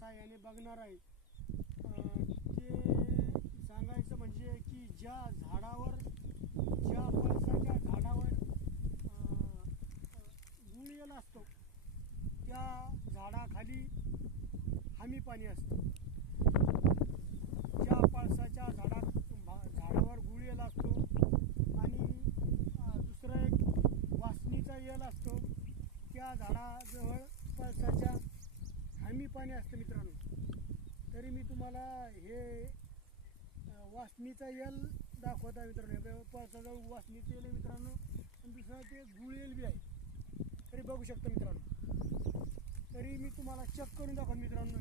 आहे आणि बघणार आहे. ते सांगायचं म्हणजे की ज्या झाडावर ज्या पळसाच्या झाडावर गुळ येल असतो त्या झाडाखाली हमी पाणी असतं. ज्या पळसाच्या झाडात भा- झाडावर गुळ येला असतो आणि दुसरं एक वासनीचा येल असतो त्या झाडाजवळ पळसाच्या पाणी असतं मित्रांनो. तरी मी तुम्हाला हे वासनीचा यल दाखवत आहे मित्रांनो. हे पळसाजवळ वासनीचं येल आहे मित्रांनो. आणि दुसरं ते गुळ येल बी आहे. तरी बघू शकता मित्रांनो. तरी मी तुम्हाला चेक करून दाखवतो मित्रांनो.